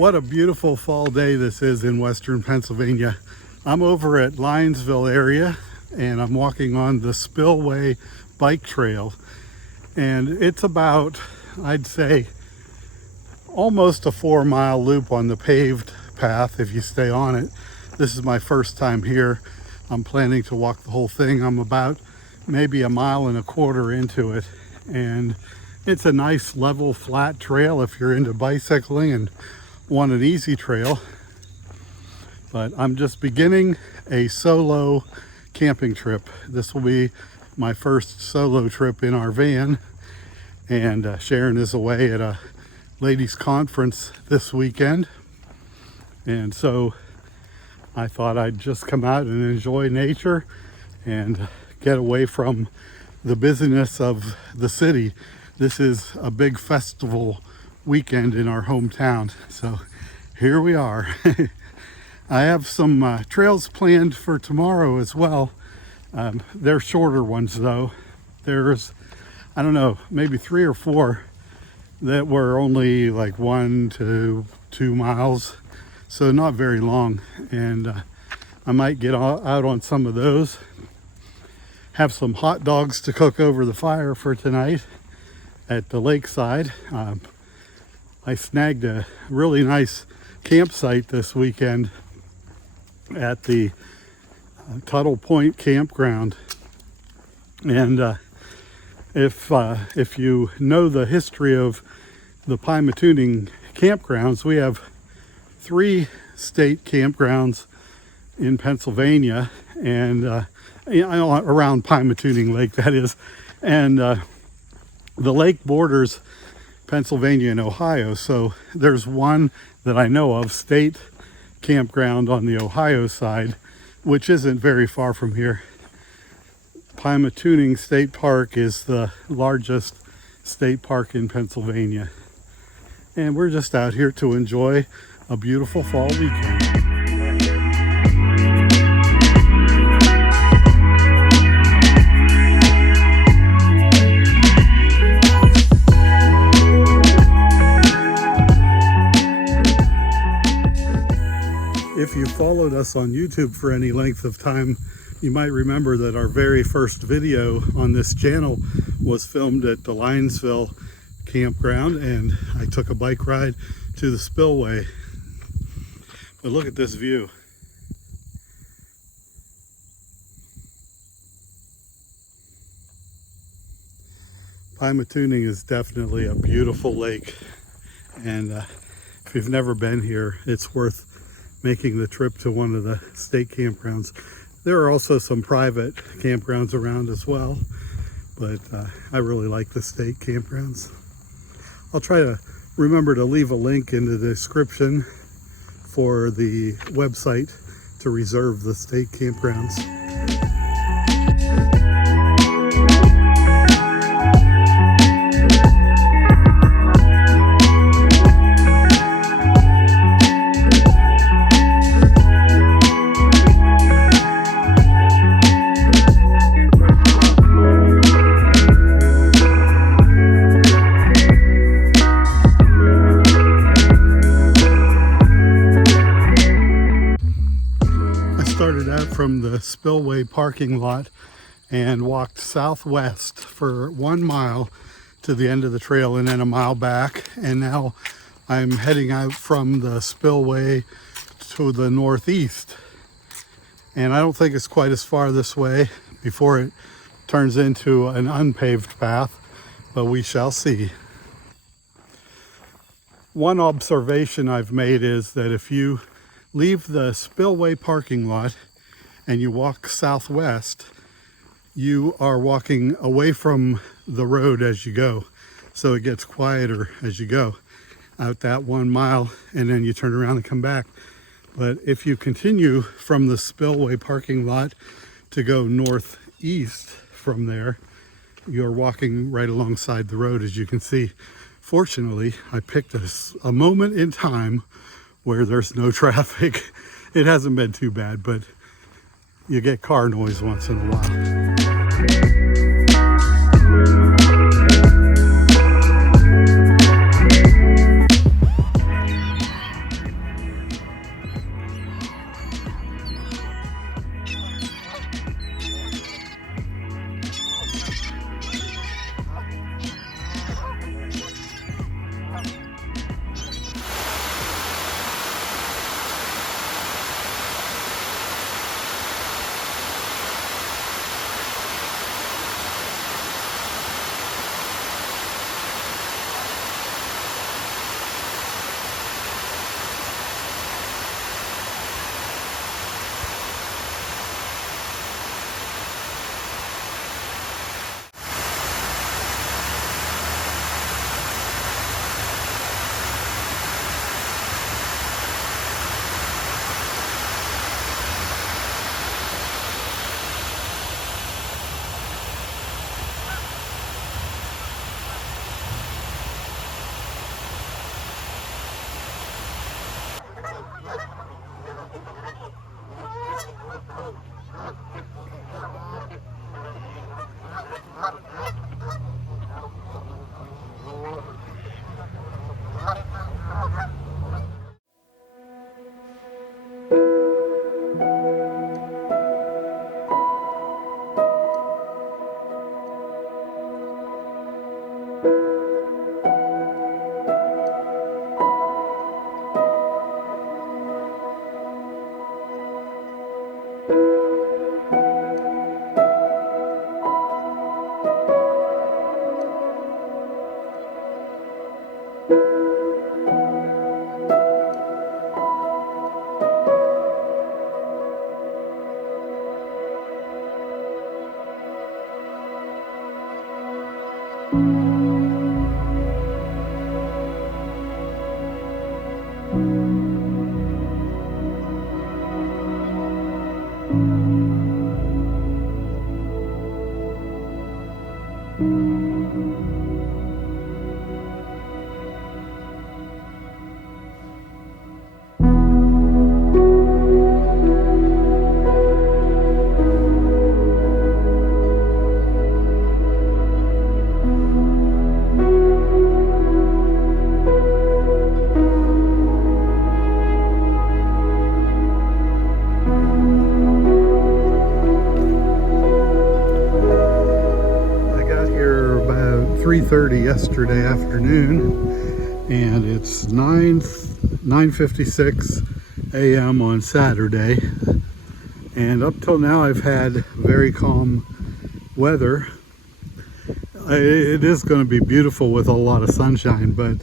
What a beautiful fall day this is in western Pennsylvania. I'm over at Lionsville area and I'm walking on the Spillway bike trail, and it's about, I'd say, almost a 4-mile loop on the paved path if you stay on it. This is my first time here. I'm planning to walk the whole thing. I'm about maybe 1.25 miles into it, and it's a nice level flat trail if you're into bicycling and want an easy trail. But I'm just beginning a solo camping trip. This will be my first solo trip in our van, and Sharon is away at a ladies conference this weekend, and so I thought I'd just come out and enjoy nature and get away from the busyness of the city. This is a big festival weekend in our hometown, so here we are. I have some trails planned for tomorrow as well. They're shorter ones though. There's, I don't know, maybe 3 or 4 that were only like 1 to 2 miles, so not very long, and I might get out on some of those. Have some hot dogs to cook over the fire for tonight at the lakeside. I snagged a really nice campsite this weekend at the Tuttle Point Campground, and if you know the history of the Pymatuning campgrounds, we have 3 state campgrounds in Pennsylvania, and around Pymatuning Lake, that is, and the lake borders Pennsylvania and Ohio. So there's one that I know of, state campground on the Ohio side, which isn't very far from here. Pymatuning State Park is the largest state park in Pennsylvania, and we're just out here to enjoy a beautiful fall weekend. If you followed us on YouTube for any length of time, you might remember that our very first video on this channel was filmed at the Lionsville campground, and I took a bike ride to the spillway. But look at this view. Pymatuning is definitely a beautiful lake, and if you've never been here, it's worth making the trip to one of the state campgrounds. There are also some private campgrounds around as well, but I really like the state campgrounds. I'll try to remember to leave a link in the description for the website to reserve the state campgrounds. From the spillway parking lot and walked southwest for 1 mile to the end of the trail, and then 1 mile back, and now I'm heading out from the spillway to the northeast, and I don't think it's quite as far this way before it turns into an unpaved path, but we shall see. One observation I've made is that if you leave the spillway parking lot and you walk southwest, you are walking away from the road as you go. So it gets quieter as you go out that 1 mile, and then you turn around and come back. But if you continue from the spillway parking lot to go northeast from there, you're walking right alongside the road, as you can see. Fortunately, I picked a moment in time where there's no traffic. It hasn't been too bad, but you get car noise once in a while. .30 yesterday afternoon, and it's 9:56 a.m. on Saturday, and up till now I've had very calm weather. It is going to be beautiful with a lot of sunshine, but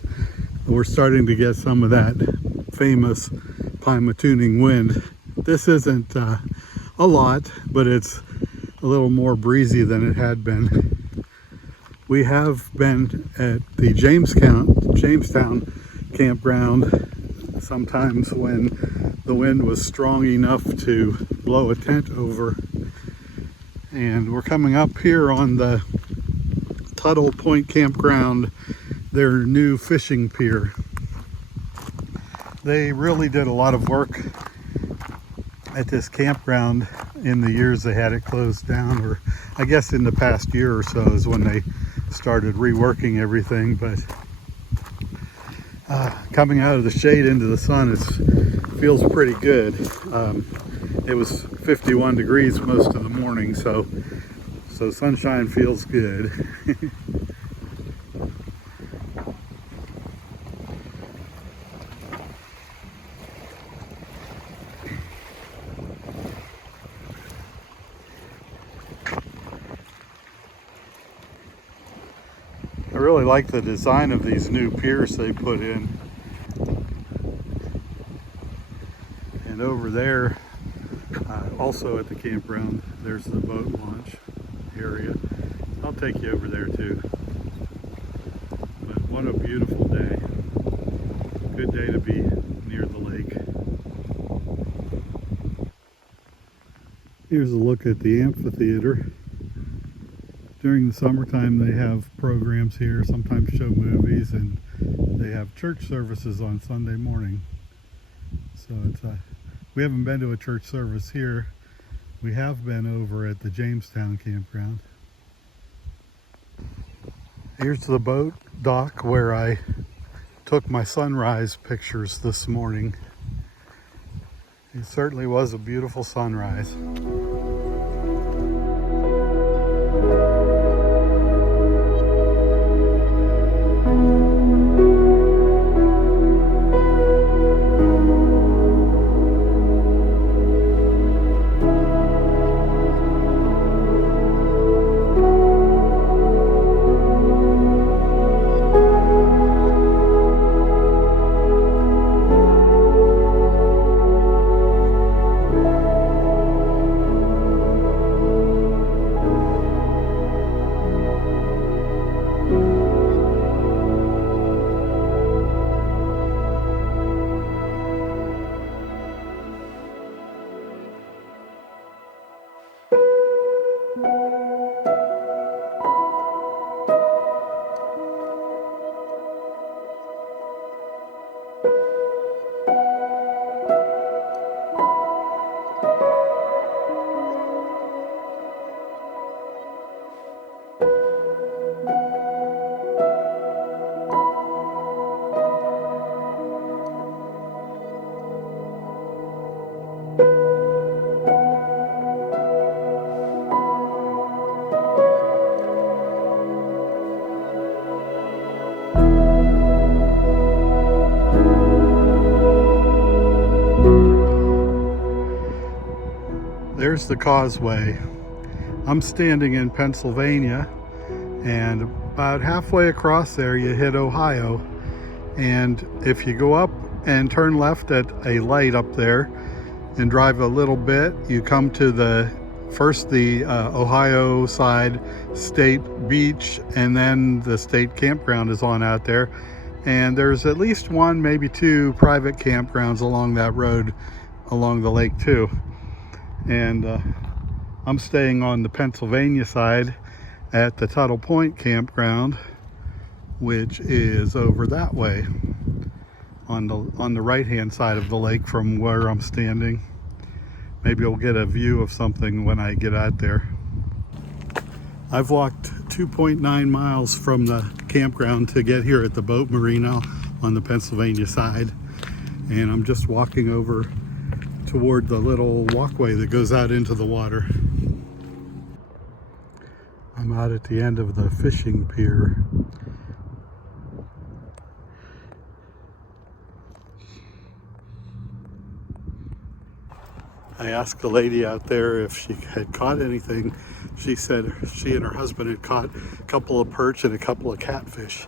we're starting to get some of that famous Pymatuning wind. This isn't a lot, but it's a little more breezy than it had been. We have been at the Jamestown campground sometimes when the wind was strong enough to blow a tent over. And we're coming up here on the Tuttle Point campground, their new fishing pier. They really did a lot of work at this campground in the years they had it closed down, or I guess in the past year or so is when they started reworking everything. But coming out of the shade into the sun, it feels pretty good. It was 51 degrees most of the morning, so sunshine feels good. I really like the design of these new piers they put in. And over there, also at the campground, there's the boat launch area. I'll take you over there too. But what a beautiful day. Good day to be near the lake. Here's a look at the amphitheater. During the summertime they have programs here, sometimes show movies, and they have church services on Sunday morning. So we haven't been to a church service here. We have been over at the Jamestown campground. Here's the boat dock where I took my sunrise pictures this morning. It certainly was a beautiful sunrise. There's the causeway. I'm standing in Pennsylvania, and about halfway across there you hit Ohio, and if you go up and turn left at a light up there and drive a little bit, you come to the Ohio side state beach, and then the state campground is on out there, and there's at least one, maybe two private campgrounds along that road along the lake too. And I'm staying on the Pennsylvania side at the Tuttle Point campground, which is over that way on the right hand side of the lake from where I'm standing. Maybe I'll get a view of something when I get out there. I've walked 2.9 miles from the campground to get here at the boat marina on the Pennsylvania side, and I'm just walking over toward the little walkway that goes out into the water. I'm out at the end of the fishing pier. I asked the lady out there if she had caught anything. She said she and her husband had caught a couple of perch and a couple of catfish.